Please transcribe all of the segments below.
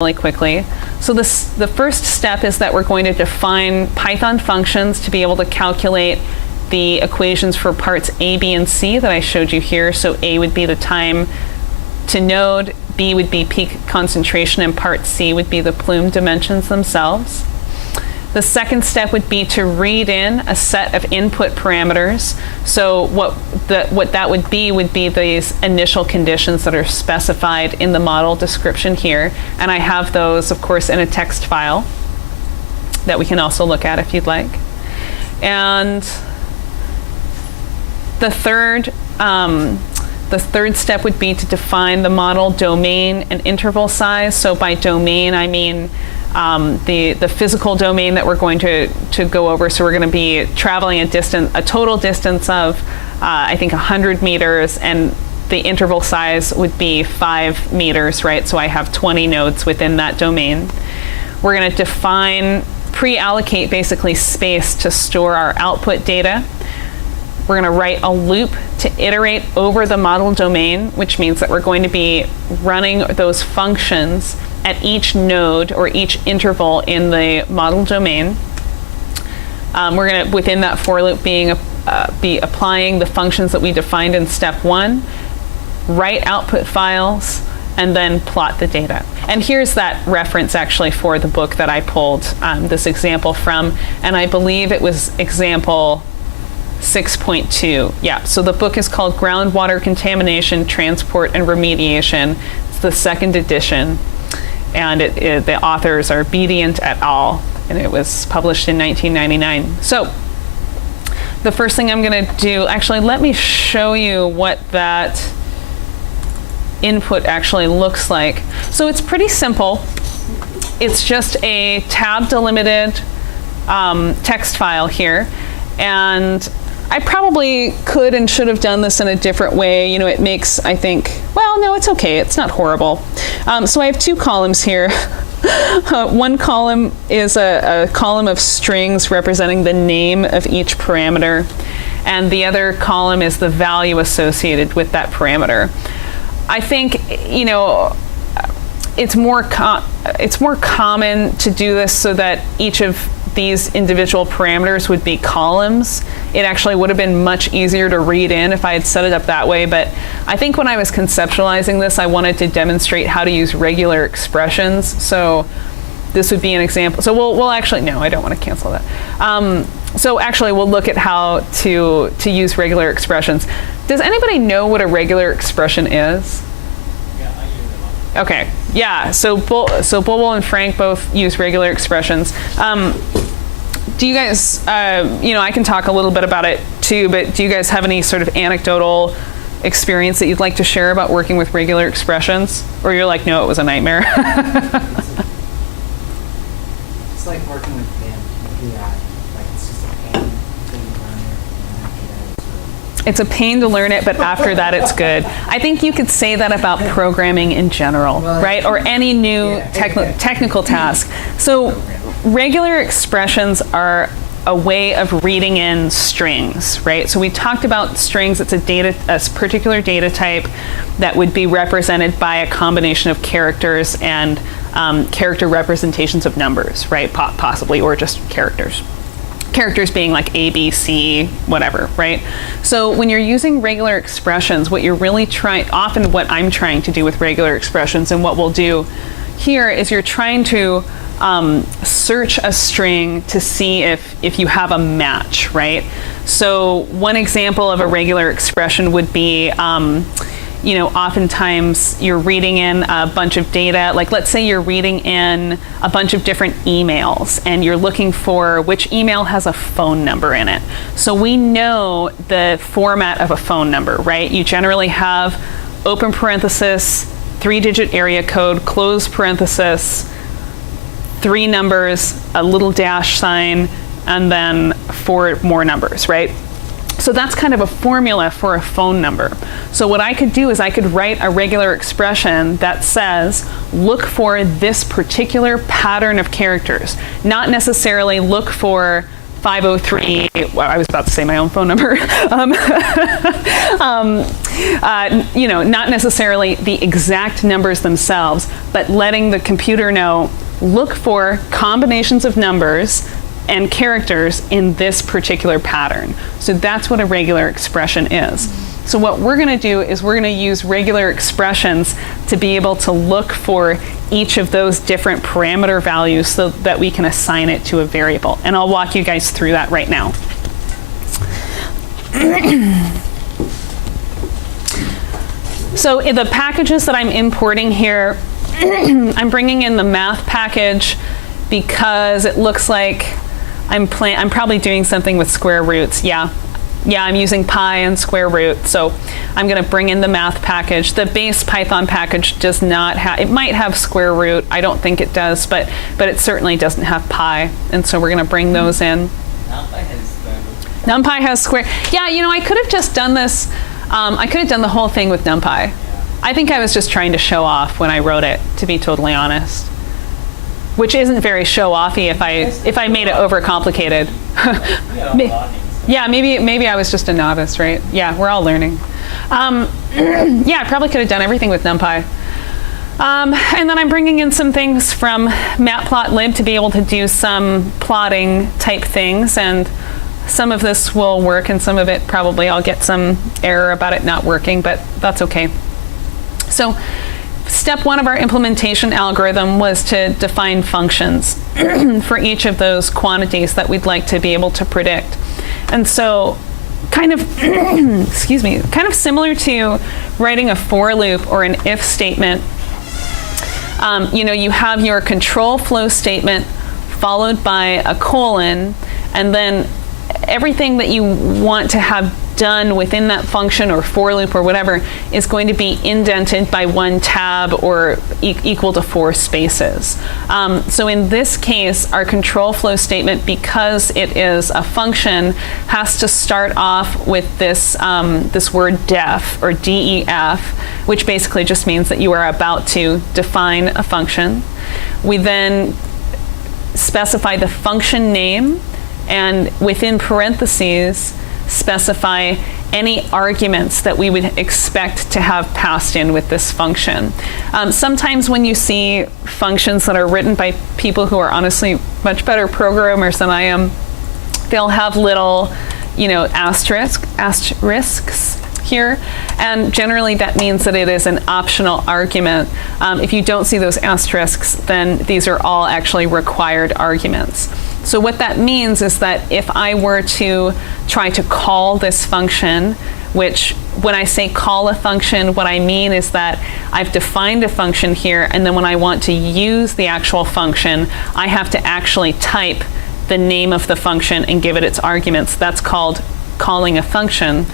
really quickly. So the first step is that we're going to define Python functions to be able to calculate the equations for parts A, B, and C that I showed you here. So A would be the time to node, B would be peak concentration, and part C would be the plume dimensions themselves. The second step would be to read in a set of input parameters. So what that would be these initial conditions that are specified in the model description here. And I have those, of course, in a text file that we can also look at if you'd like. And the third step would be to define the model domain and interval size. So by domain, I mean the physical domain that we're going to go over. So we're going to be traveling a total distance of, I think, 100 meters, and the interval size would be 5 meters, right? So I have 20 nodes within that domain. We're going to pre-allocate basically space to store our output data. We're going to write a loop to iterate over the model domain, which means that we're going to be running those functions at each node or each interval in the model domain. We're going to, within that for loop, be applying the functions that we defined in step 1, write output files, and then plot the data. And here's that reference actually for the book that I pulled this example from, and I believe it was example 6.2. Yeah, so the book is called Groundwater Contamination, Transport, and Remediation. It's the 2nd edition. And the authors are Bedient et al., and it was published in 1999. So the first thing I'm going to do, actually, let me show you what that input actually looks like. So it's pretty simple. It's just a tab delimited text file here. And I probably could and should have done this in a different way. You know, it makes, I think, well, no, it's okay. It's not horrible. So I have 2 columns here. One column is a column of strings representing the name of each parameter, and the other column is the value associated with that parameter. I think, you know, it's more common to do this so that each of these individual parameters would be columns. It actually would have been much easier to read in if I had set it up that way, but I think when I was conceptualizing this, I wanted to demonstrate how to use regular expressions. So this would be an example. So we'll actually, no, I don't want to cancel that. So actually we'll look at how to use regular expressions. Does anybody know what a regular expression is? Yeah, I use them. Okay, yeah, so Bulbul and Frank both use regular expressions. Do you guys, you know, I can talk a little bit about it too, but do you guys have any sort of anecdotal experience that you'd like to share about working with regular expressions? Or you're like, no, it was a nightmare? It's like working with VI. Like, it's just a pain to learn it. It's a pain to learn it, but after that it's good. I think you could say that about programming in general, right? Or any new technical task. So regular expressions are a way of reading in strings, right? So we talked about strings. It's a particular data type that would be represented by a combination of characters and character representations of numbers, right? Possibly, or just characters. Characters being like A, B, C, whatever, right? So when you're using regular expressions, what you're really often what I'm trying to do with regular expressions, and what we'll do here is you're trying to search a string to see if you have a match, right? So one example of a regular expression would be, you know, oftentimes you're reading in a bunch of data. Like, let's say you're reading in a bunch of different emails and you're looking for which email has a phone number in it. So we know the format of a phone number, right? You generally have open parenthesis, 3-digit area code, close parenthesis, 3 numbers, a little dash sign, and then 4 more numbers, right? So that's kind of a formula for a phone number. So what I could do is I could write a regular expression that says, look for this particular pattern of characters, not necessarily look for 503, well, I was about to say my own phone number. not necessarily the exact numbers themselves, but letting the computer know, look for combinations of numbers and characters in this particular pattern. So that's what a regular expression is. So what we're going to do is we're going to use regular expressions to be able to look for each of those different parameter values so that we can assign it to a variable. And I'll walk you guys through that right now. So in the packages that I'm importing here, I'm bringing in the math package because it looks like I'm probably doing something with square roots. Yeah, I'm using pi and square root. So I'm going to bring in the math package. The base Python package does not have, it might have square root. I don't think it does, but it certainly doesn't have pi. And so we're going to bring those in. NumPy has square root. NumPy has square. Yeah, I could have just done this. I could have done the whole thing with NumPy. I think I was just trying to show off when I wrote it, to be totally honest. Which isn't very show-offy if I made it overcomplicated. Yeah, maybe I was just a novice, right? Yeah, we're all learning. Yeah, I probably could have done everything with NumPy. And then I'm bringing in some things from matplotlib to be able to do some plotting type things, and some of this will work and some of it probably I'll get some error about it not working, but that's okay. So step one of our implementation algorithm was to define functions for each of those quantities that we'd like to be able to predict. And so kind of, excuse me, kind of similar to writing a for loop or an if statement, you have your control flow statement followed by a colon, and then everything that you want to have done within that function or for loop or whatever is going to be indented by one tab or equal to 4 spaces. So in this case, our control flow statement, because it is a function, has to start off with this, this word def or def, which basically just means that you are about to define a function. We then specify the function name, and within parentheses specify any arguments that we would expect to have passed in with this function. Sometimes when you see functions that are written by people who are honestly much better programmers than I am, they'll have little, asterisks here, and generally that means that it is an optional argument. If you don't see those asterisks, then these are all actually required arguments. So what that means is that if I were to try to call this function, which when I say call a function, what I mean is that I've defined a function here, and then when I want to use the actual function, I have to actually type the name of the function and give it its arguments. That's called calling a function.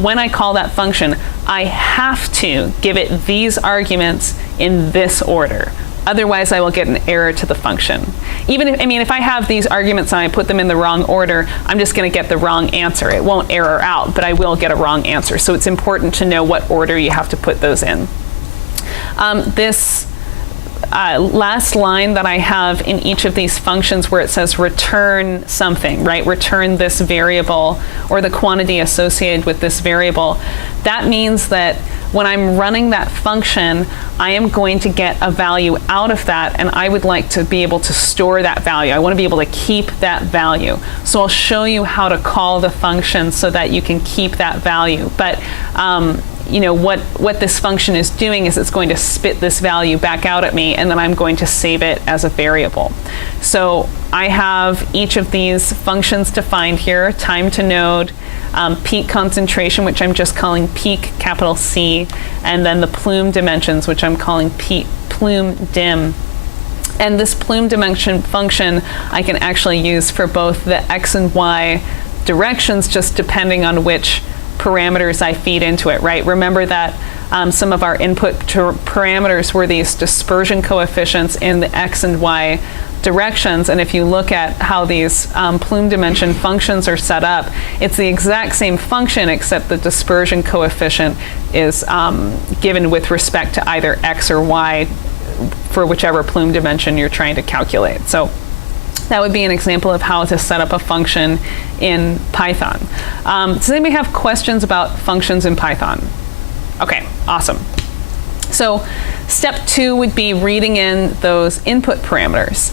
When I call that function, I have to give it these arguments in this order. Otherwise, I will get an error to the function. Even if I have these arguments and I put them in the wrong order, I'm just going to get the wrong answer. It won't error out, but I will get a wrong answer. So it's important to know what order you have to put those in. This last line that I have in each of these functions where it says return something, right? Return this variable or the quantity associated with this variable. That means that when I'm running that function, I am going to get a value out of that, and I would like to be able to store that value. I want to be able to keep that value. So I'll show you how to call the function so that you can keep that value. But what this function is doing is it's going to spit this value back out at me, and then I'm going to save it as a variable. So I have each of these functions defined here: time to node, peak concentration, which I'm just calling peak, capital C, and then the plume dimensions, which I'm calling plume dim. And this plume dimension function I can actually use for both the x and y directions, just depending on which parameters I feed into it, right? Remember that some of our input parameters were these dispersion coefficients in the x and y directions, and if you look at how these plume dimension functions are set up, it's the exact same function except the dispersion coefficient is given with respect to either x or y for whichever plume dimension you're trying to calculate. So that would be an example of how to set up a function in Python. Does anybody have questions about functions in Python? Okay, awesome. So step 2 would be reading in those input parameters.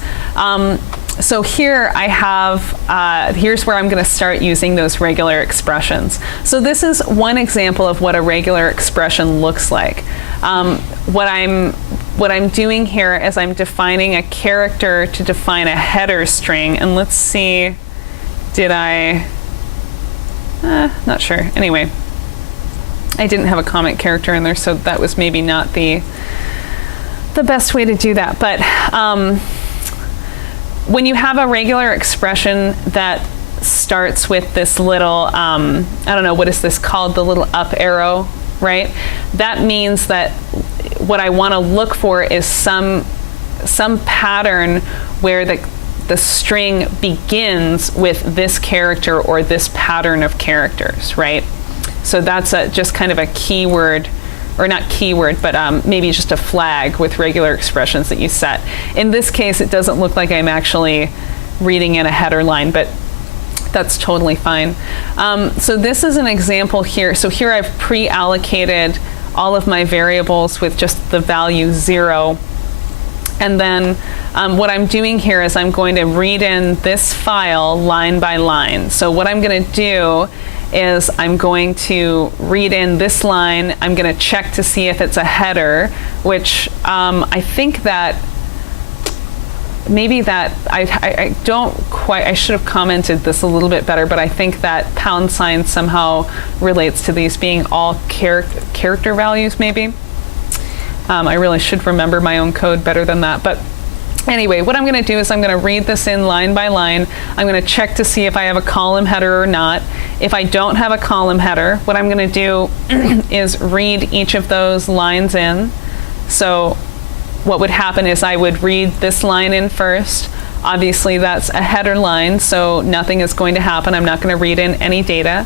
So here I have, here's where I'm going to start using those regular expressions. So this is one example of what a regular expression looks like. What I'm doing here is I'm defining a character to define a header string, and let's see, did I, not sure. Anyway, I didn't have a comment character in there, so that was maybe not the best way to do that. But when you have a regular expression that starts with this little, I don't know, what is this called? The little up arrow, right? That means that what I want to look for is some pattern where the string begins with this character or this pattern of characters, right? So that's just kind of a keyword, or not keyword, but maybe just a flag with regular expressions that you set. In this case, it doesn't look like I'm actually reading in a header line, but that's totally fine. So this is an example here. So here I've pre-allocated all of my variables with just the value 0. And then what I'm doing here is I'm going to read in this file line by line. So what I'm going to do is I'm going to read in this line. I'm going to check to see if it's a header, which I think that maybe that I don't quite, I should have commented this a little bit better, but I think that # somehow relates to these being all character values maybe. I really should remember my own code better than that. But anyway, what I'm going to do is I'm going to read this in line by line. I'm going to check to see if I have a column header or not. If I don't have a column header, what I'm going to do is read each of those lines in. So what would happen is I would read this line in first. Obviously, that's a header line, so nothing is going to happen. I'm not going to read in any data.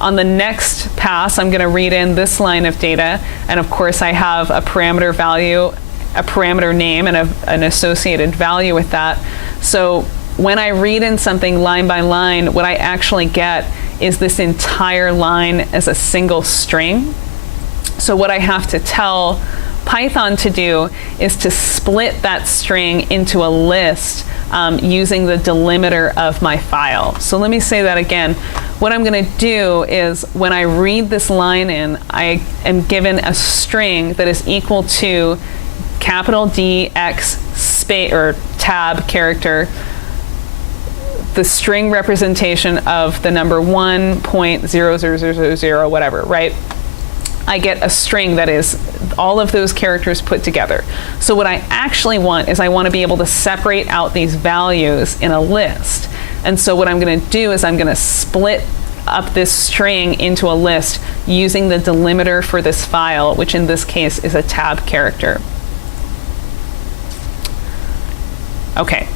On the next pass, I'm going to read in this line of data. And of course, I have a parameter value, a parameter name, and an associated value with that. So when I read in something line by line, what I actually get is this entire line as a single string. So what I have to tell Python to do is to split that string into a list using the delimiter of my file. So let me say that again. What I'm going to do is when I read this line in, I am given a string that is equal to capital D X space or tab character, the string representation of the number 1.0000, whatever, right? I get a string that is all of those characters put together. So what I actually want is I want to be able to separate out these values in a list. And so what I'm going to do is I'm going to split up this string into a list using the delimiter for this file, which in this case is a tab character. Okay.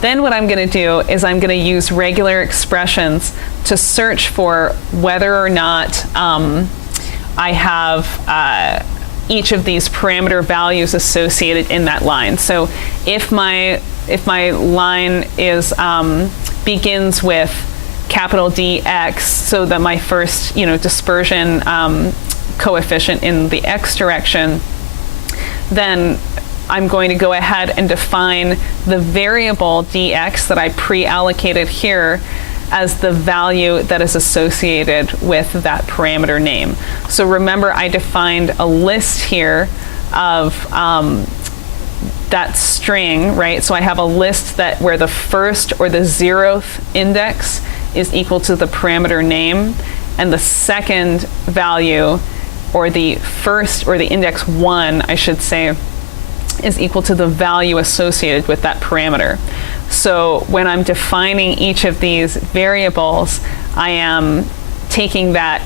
Then what I'm going to do is I'm going to use regular expressions to search for whether or not I have each of these parameter values associated in that line. So if my line is begins with capital DX, so that my first dispersion coefficient in the x direction, then I'm going to go ahead and define the variable dx that I pre-allocated here as the value that is associated with that parameter name. So remember, I defined a list here of that string, right? So I have a list that where the first or the 0th index is equal to the parameter name, and the second value, or the first or the index 1, I should say, is equal to the value associated with that parameter. So when I'm defining each of these variables, I am taking that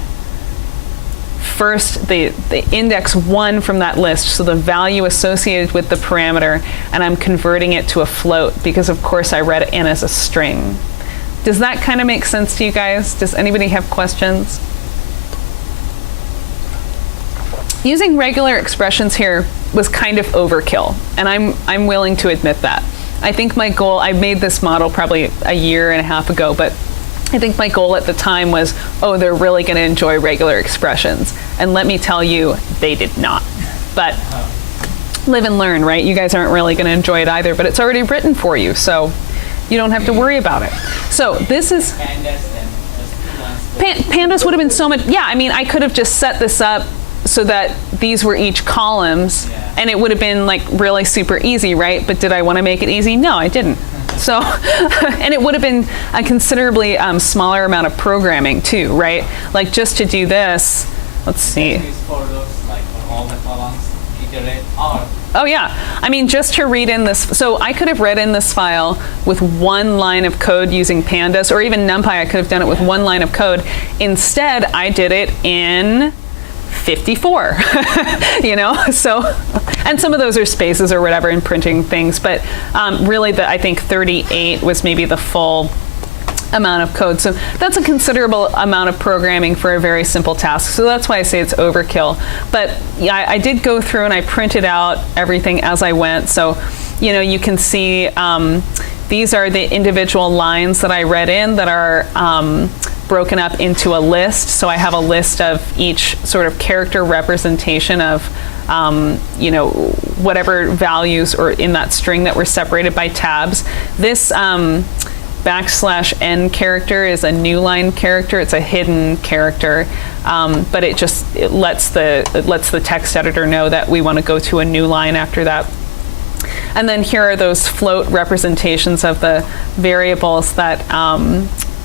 first, the index 1 from that list, so the value associated with the parameter, and I'm converting it to a float because, of course, I read it in as a string. Does that kind of make sense to you guys? Does anybody have questions? Using regular expressions here was kind of overkill, and I'm willing to admit that. I think my goal, I made this model probably a year and a half ago, but I think my goal at the time was, oh, they're really going to enjoy regular expressions. And let me tell you, they did not. But live and learn, right? You guys aren't really going to enjoy it either, but it's already written for you, so you don't have to worry about it. So this is... Pandas would have been so much... Yeah, I mean, I could have just set this up so that these were each columns, and it would have been like really super easy, right? But did I want to make it easy? No, I didn't. So, and it would have been a considerably smaller amount of programming too, right? Like just to do this, let's see. Oh yeah, I mean just to read in this, so I could have read in this file with one line of code using pandas, or even NumPy, I could have done it with one line of code. Instead, I did it in 54, you know, so, and some of those are spaces or whatever in printing things, but really I think 38 was maybe the full amount of code. So that's a considerable amount of programming for a very simple task. So that's why I say it's overkill. But yeah, I did go through and I printed out everything as I went. So, you know, you can see these are the individual lines that I read in that are broken up into a list. So I have a list of each sort of character representation of you know, whatever values or in that string that were separated by tabs. This \n character is a new line character. It's a hidden character, but it lets the text editor know that we want to go to a new line after that. And then here are those float representations of the variables that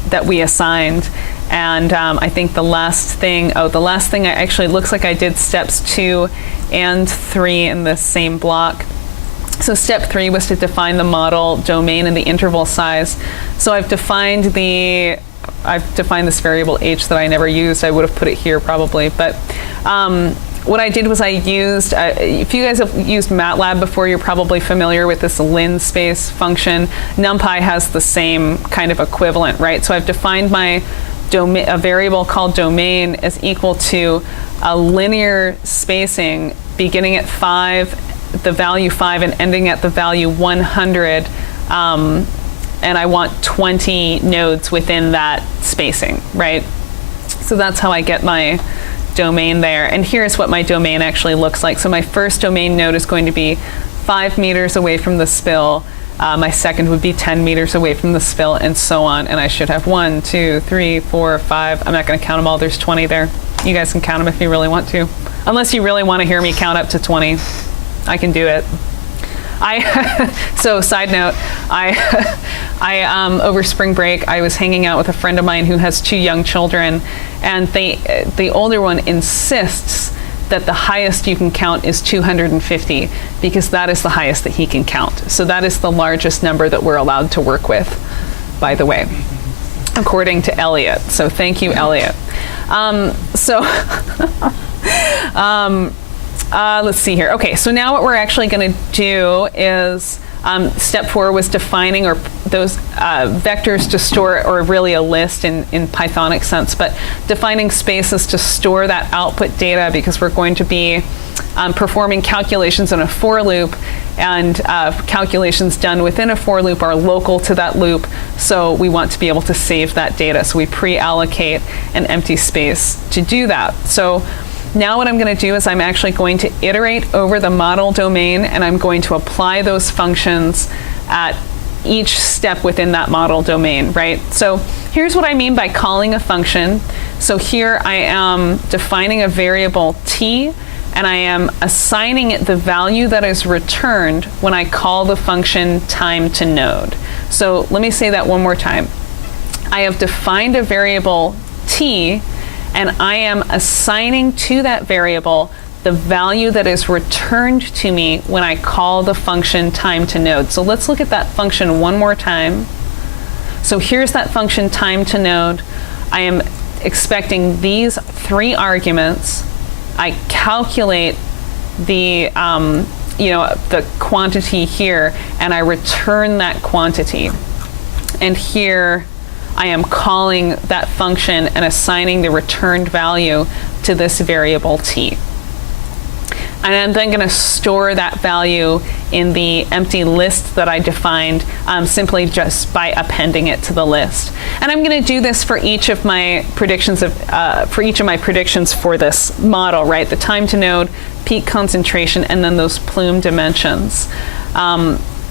that we assigned. And I think the last thing I actually looks like I did steps 2 and 3 in this same block. So step 3 was to define the model domain and the interval size. So I've defined this variable h that I never used. I would have put it here probably, but what I did was I used, if you guys have used MATLAB before, you're probably familiar with this linspace function. NumPy has the same kind of equivalent, right? So I've defined my domain, a variable called domain is equal to a linear spacing beginning at 5, the value 5, and ending at the value 100. And I want 20 nodes within that spacing, right? So that's how I get my domain there. And here's what my domain actually looks like. So my first domain node is going to be 5 meters away from the spill. My second would be 10 meters away from the spill, and so on. And I should have 1, 2, 3, 4, 5. I'm not going to count them all. There's 20 there. You guys can count them if you really want to. Unless you really want to hear me count up to 20. I can do it. So side note, I over spring break, I was hanging out with a friend of mine who has 2 young children, and the older one insists that the highest you can count is 250, because that is the highest that he can count. So that is the largest number that we're allowed to work with, by the way, according to Elliot. So thank you, Elliot. Let's see here. Okay, so now what we're actually going to do is step 4 was defining or those vectors to store, or really a list in Pythonic sense, but defining spaces to store that output data, because we're going to be performing calculations in a for loop, and calculations done within a for loop are local to that loop, so we want to be able to save that data. So we pre-allocate an empty space to do that. So now what I'm going to do is I'm actually going to iterate over the model domain, and I'm going to apply those functions at each step within that model domain, right? So here's what I mean by calling a function. So here I am defining a variable t, and I am assigning it the value that is returned when I call the function time to node. So let me say that one more time. I have defined a variable t, and I am assigning to that variable the value that is returned to me when I call the function time to node. So let's look at that function one more time. So here's that function time to node. I am expecting these 3 arguments. I calculate the the quantity here, and I return that quantity. And here I am calling that function and assigning the returned value to this variable t. And I'm then going to store that value in the empty list that I defined, simply just by appending it to the list. And I'm going to do this for each of my predictions for this model, right? The time to node, peak concentration, and then those plume dimensions.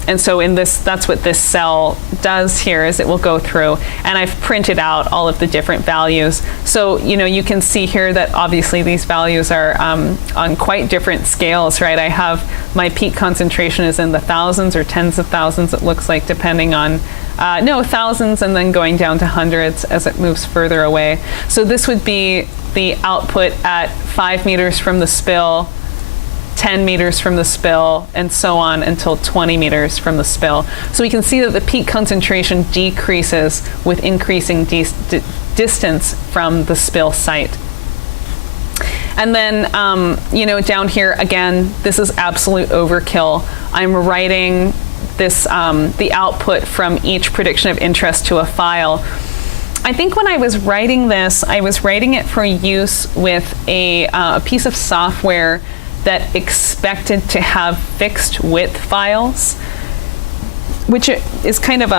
And so in this, that's what this cell does here, is it will go through, and I've printed out all of the different values. So, you can see here that obviously these values are on quite different scales, right? I have my peak concentration is in the thousands or tens of thousands, it looks like, depending on, thousands, and then going down to hundreds as it moves further away. So this would be the output at 5 meters from the spill, 10 meters from the spill, and so on until 20 meters from the spill. So we can see that the peak concentration decreases with increasing distance from the spill site. And then, down here, again, this is absolute overkill. I'm writing this, the output from each prediction of interest to a file. I think when I was writing this, I was writing it for use with a piece of software that expected to have fixed width files, which is kind of,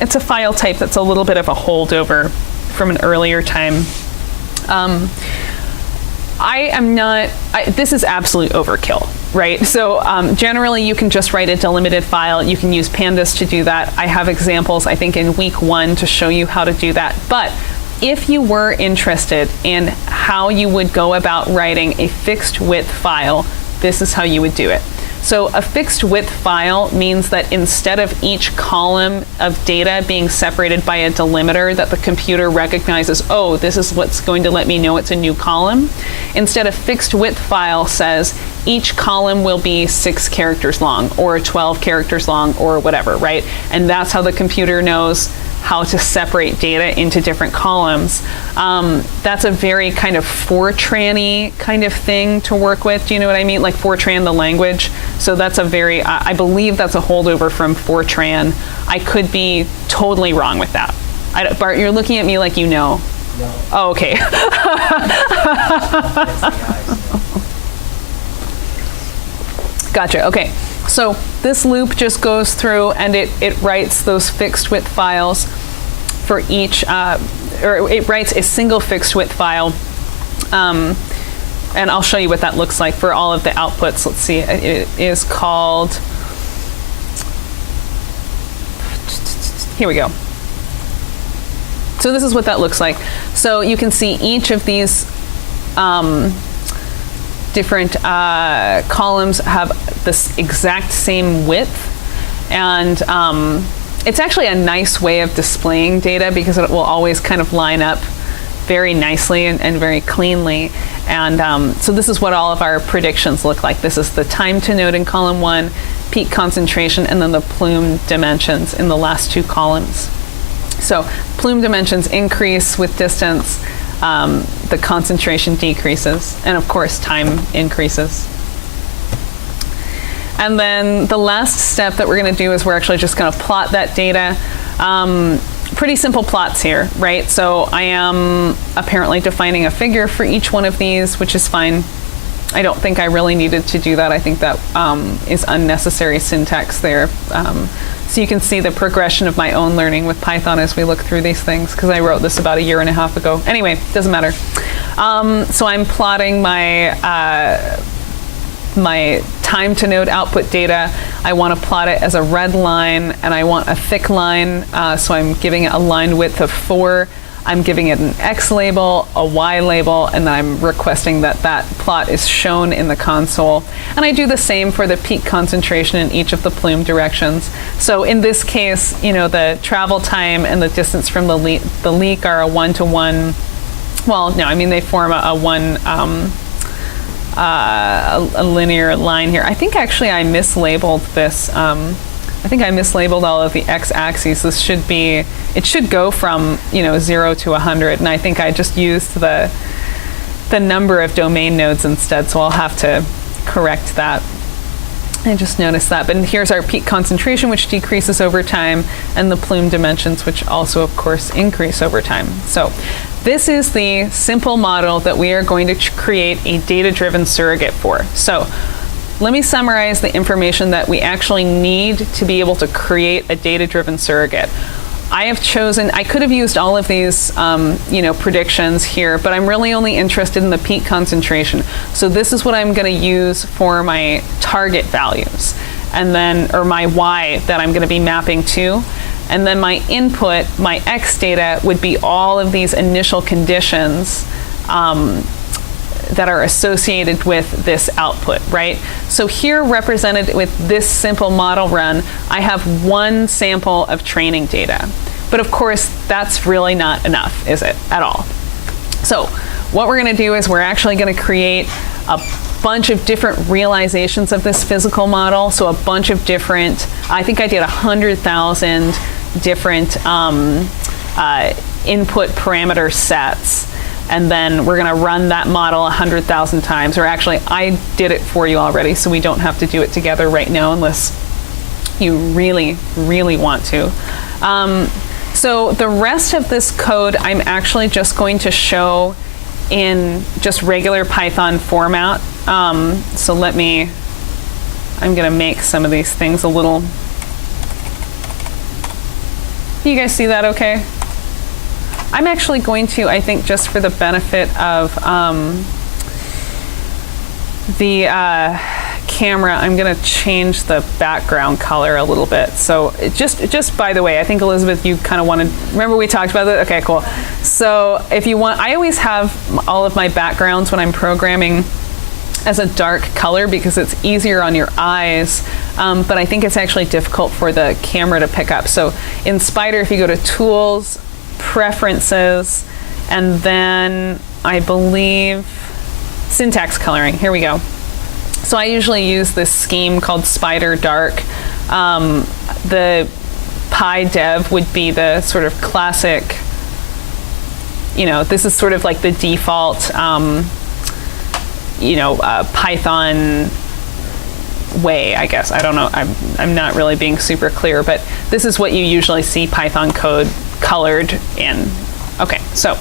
it's a file type that's a little bit of a holdover from an earlier time. This is absolute overkill, right? So generally you can just write a delimited file. You can use pandas to do that. I have examples, I think, in week 1 to show you how to do that. But if you were interested in how you would go about writing a fixed width file, this is how you would do it. So a fixed width file means that instead of each column of data being separated by a delimiter that the computer recognizes, oh, this is what's going to let me know it's a new column, instead a fixed width file says each column will be 6 characters long or 12 characters long or whatever, right? And that's how the computer knows how to separate data into different columns. That's a very kind of Fortran-y kind of thing to work with. Do you know what I mean? Like Fortran, the language. So that's a very, I believe that's a holdover from Fortran. I could be totally wrong with that. Bart, you're looking at me like you know. No. Oh, okay. Gotcha, okay. So this loop just goes through and it writes those fixed width files for each, or it writes a single fixed width file. And I'll show you what that looks like for all of the outputs. Let's see, it is called, here we go. So this is what that looks like. So you can see each of these different columns have this exact same width, and it's actually a nice way of displaying data because it will always kind of line up very nicely and very cleanly. And so this is what all of our predictions look like. This is the time to node in column 1, peak concentration, and then the plume dimensions in the last 2 columns. So plume dimensions increase with distance, the concentration decreases, and of course time increases. And then the last step that we're going to do is we're actually just going to plot that data. Pretty simple plots here, right? So I am apparently defining a figure for each one of these, which is fine. I don't think I really needed to do that. I think that is unnecessary syntax there. So you can see the progression of my own learning with Python as we look through these things, because I wrote this about 1.5 years ago. Anyway, doesn't matter. So I'm plotting my my time to node output data. I want to plot it as a red line, and I want a thick line, so I'm giving it a line width of 4. I'm giving it an X label, a Y label, and then I'm requesting that that plot is shown in the console. And I do the same for the peak concentration in each of the plume directions. So in this case, the travel time and the distance from the leak are a 1-to-1. Well, no, I mean they form a linear line here. I think actually I mislabeled this. I think I mislabeled all of the x-axes. It should go from 0 to 100, and I think I just used the number of domain nodes instead, so I'll have to correct that. I just noticed that. But here's our peak concentration, which decreases over time, and the plume dimensions, which also, of course, increase over time. So this is the simple model that we are going to create a data-driven surrogate for. So let me summarize the information that we actually need to be able to create a data-driven surrogate. I have chosen, I could have used all of these predictions here, but I'm really only interested in the peak concentration. So this is what I'm going to use for my target values, and then, or my Y that I'm going to be mapping to. And then my input, my X data, would be all of these initial conditions that are associated with this output, right? So here, represented with this simple model run, I have one sample of training data. But of course, that's really not enough, is it, at all? So what we're gonna do is we're actually gonna create a bunch of different realizations of this physical model. So a bunch of different, I think I did 100,000 different input parameter sets. And then we're gonna run that model 100,000 times, or actually I did it for you already, so we don't have to do it together right now unless you really, really want to. So the rest of this code I'm actually just going to show in just regular Python format. So I'm gonna make some of these things a little, you guys see that okay? I'm actually going to, I think, just for the benefit of the camera, I'm going to change the background color a little bit. So just by the way, I think, Elizabeth, you kind of wanted, remember we talked about it? Okay, cool. So if you want, I always have all of my backgrounds when I'm programming as a dark color because it's easier on your eyes, but I think it's actually difficult for the camera to pick up. So in Spider, if you go to Tools, Preferences, and then I believe syntax coloring. Here we go. So I usually use this scheme called Spider Dark. The PyDev would be the sort of classic, this is sort of like the default, Python way, I guess. I don't know. I'm not really being super clear, but this is what you usually see Python code colored in. Okay, so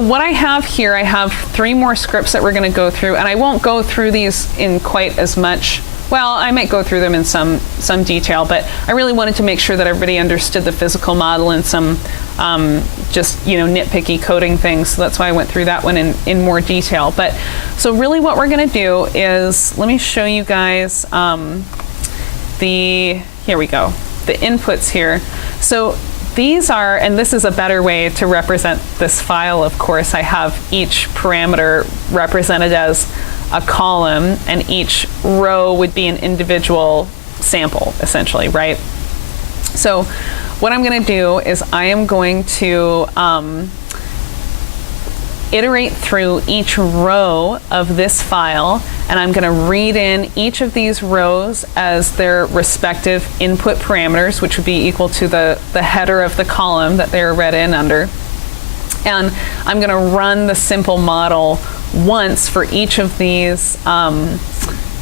what I have here, I have 3 more scripts that we're going to go through, and I won't go through these in quite as much. Well, I might go through them in some detail, but I really wanted to make sure that everybody understood the physical model and some just nitpicky coding things. So that's why I went through that one in more detail. But so really, what we're going to do is, let me show you guys here we go, the inputs here. So these are, and this is a better way to represent this file, of course. I have each parameter represented as a column, and each row would be an individual sample, essentially, right? So what I'm going to do is I am going to iterate through each row of this file, and I'm going to read in each of these rows as their respective input parameters, which would be equal to the header of the column that they're read in under. And I'm going to run the simple model once for each of these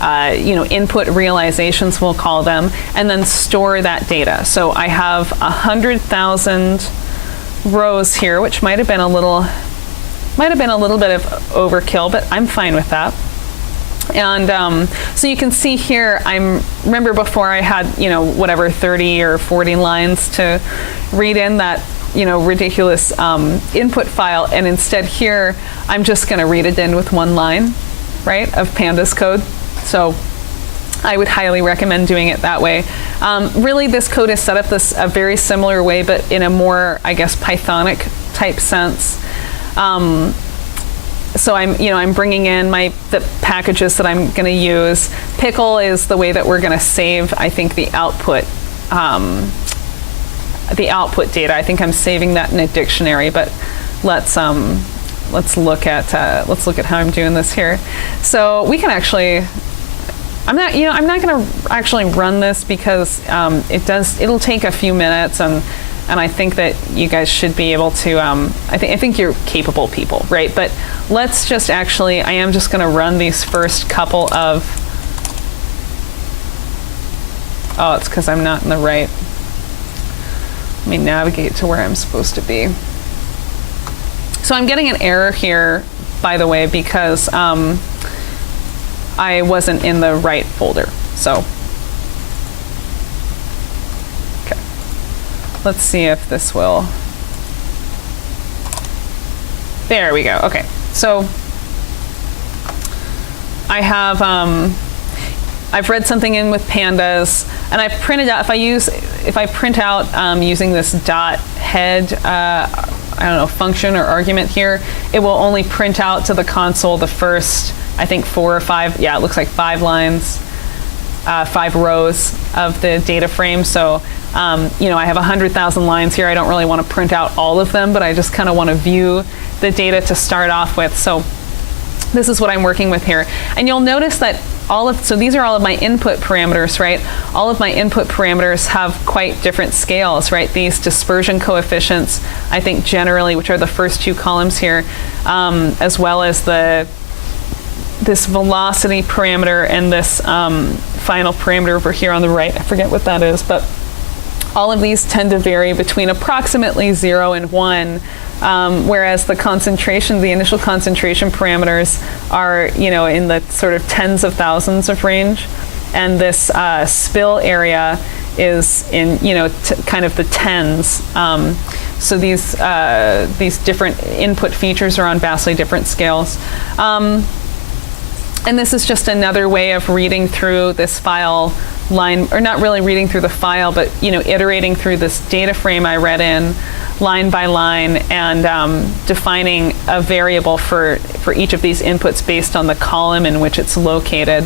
input realizations, we'll call them, and then store that data. So I have 100,000 rows here, which might have been a little bit of overkill, but I'm fine with that. And so you can see here, remember before I had, 30 or 40 lines to read in that, ridiculous input file, and instead here, I'm just going to read it in with 1 line, right, of pandas code. So I would highly recommend doing it that way. Really, this code is set up a very similar way, but in a more, I guess, Pythonic type sense. So I'm bringing in the packages that I'm going to use. Pickle is the way that we're going to save, I think, the output data. I think I'm saving that in a dictionary, but let's look at how I'm doing this here. So we can actually, I'm not going to actually run this because it'll take a few minutes, and I think that you guys should be able to, I think you're capable people, right? But let's just actually, I am just going to run these first couple of, it's because I'm not in the right, let me navigate to where I'm supposed to be. So I'm getting an error here, by the way, because I wasn't in the right folder. So, okay. Let's see if this will. There we go. Okay. So I have, I've read something in with pandas, and I've printed out, if I print out using this dot head, I don't know, function or argument here, it will only print out to the console the first, I think 4 or 5, yeah, it looks like 5 lines, 5 rows of the data frame. So, you know, I have 100,000 lines here. I don't really want to print out all of them, but I just kind of want to view the data to start off with. So this is what I'm working with here. And you'll notice that so these are all of my input parameters, right? All of my input parameters have quite different scales, right? These dispersion coefficients, I think generally, which are the first 2 columns here, as well as this velocity parameter and this final parameter over here on the right. I forget what that is, but all of these tend to vary between approximately 0 and 1. Whereas the initial concentration parameters are, you know, in the sort of tens of thousands of range, and this spill area is in, you know, kind of the tens. So these different input features are on vastly different scales. And this is just another way of reading through this file line, or not really reading through the file, but, you know, iterating through this data frame I read in, line by line, and defining a variable for each of these inputs based on the column in which it's located.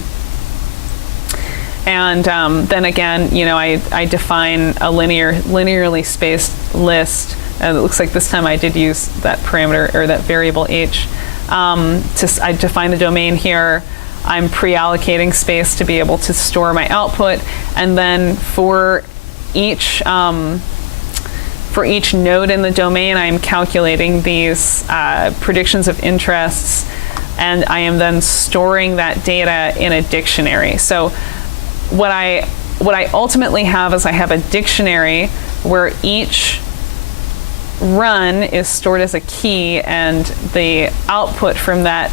And then again, you know, I define a linearly spaced list. And it looks like this time I did use that parameter, or that variable h. I define the domain here. I'm pre-allocating space to be able to store my output, and then for each node in the domain, I'm calculating these predictions of interests, and I am then storing that data in a dictionary. So what I ultimately have is I have a dictionary where each run is stored as a key, and the output from that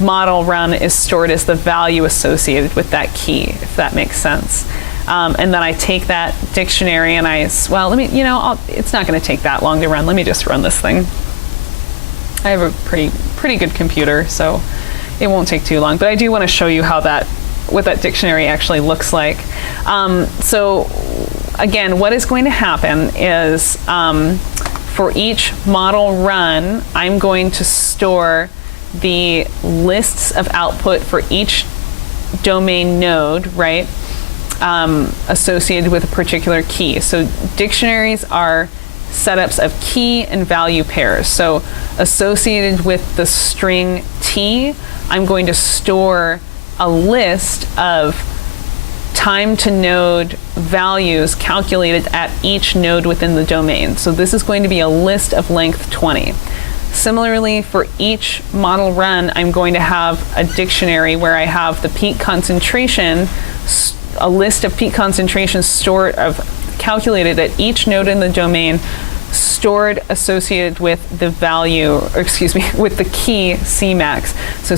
model run is stored as the value associated with that key, if that makes sense. And then I take that dictionary and it's not going to take that long to run. Let me just run this thing. I have a pretty good computer, so it won't take too long. But I do want to show you what that dictionary actually looks like. So again, what is going to happen is for each model run, I'm going to store the lists of output for each domain node, right? Associated with a particular key. So dictionaries are setups of key and value pairs. So associated with the string t, I'm going to store a list of time to node values calculated at each node within the domain. So this is going to be a list of length 20. Similarly, for each model run, I'm going to have a dictionary where I have the peak concentration, a list of peak concentrations calculated at each node in the domain, stored associated with the value, with the key Cmax. So